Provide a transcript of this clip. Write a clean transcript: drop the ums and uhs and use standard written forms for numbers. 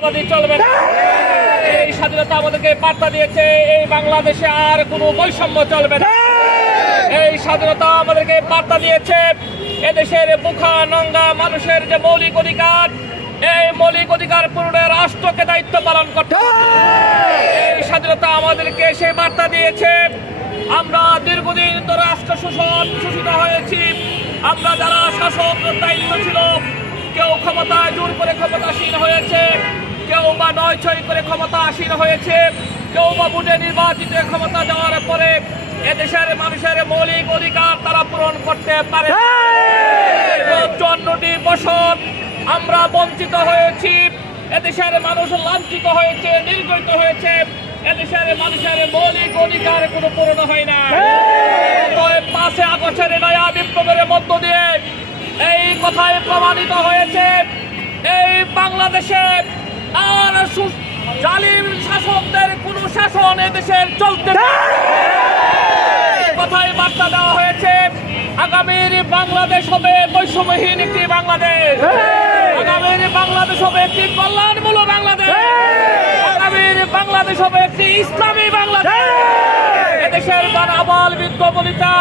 চলবে না। এই স্বাধীনতা আমাদেরকে বার্তা দিয়েছে এই বাংলাদেশে আর কোনো বৈষম্য চলবে না। এই স্বাধীনতা আমাদেরকে বার্তা দিয়েছে এদেশের বুখা নঙ্গা মানুষের যে মৌলিক অধিকার, এই মৌলিক অধিকার পূরণে রাষ্ট্রকে দায়িত্ব পালন করতে হবে। এই স্বাধীনতা আমাদেরকে সেই বার্তা দিয়েছে। আমরা দীর্ঘদিন ধরে রাষ্ট্র শোষিত হয়েছি। আমরা যারা শাসক দায়িত্ব ছিল, কেউ ক্ষমতায় জোর করে ক্ষমতাসীন হয়েছে, কেউ বা নয় ছয় করে ক্ষমতা আসীন হয়েছে, কেউ বা ভোটে নির্বাচিত ক্ষমতা দেওয়ার পরে এদেশের মানুষের মৌলিক অধিকার তারা পূরণ করতে পারে। 54টি বছর আমরা বঞ্চিত হয়েছি, এদেশের মানুষ লাঞ্ছিত হয়েছে, নির্যাতিত হয়েছে, এদেশের মানুষের মৌলিক অধিকার কোনো পূরণ হয় না। 5 আগস্টের নয়া বিপ্লবের মধ্য দিয়ে এই কথাই প্রমাণিত হয়েছে এই বাংলাদেশে আর জালিম শাসকদের কোন শাসন এদেশের চলতে কথাই বার্তা দেওয়া হয়েছে। আগামীর বাংলাদেশ হবে বৈষম্যহীন একটি বাংলাদেশ, আগামীর বাংলাদেশ হবে একটি কল্যাণমূলক বাংলাদেশ, আগামীর বাংলাদেশ হবে একটি ইসলামী বাংলাদেশ। এদেশের আবাল বৃদ্ধ বনিতা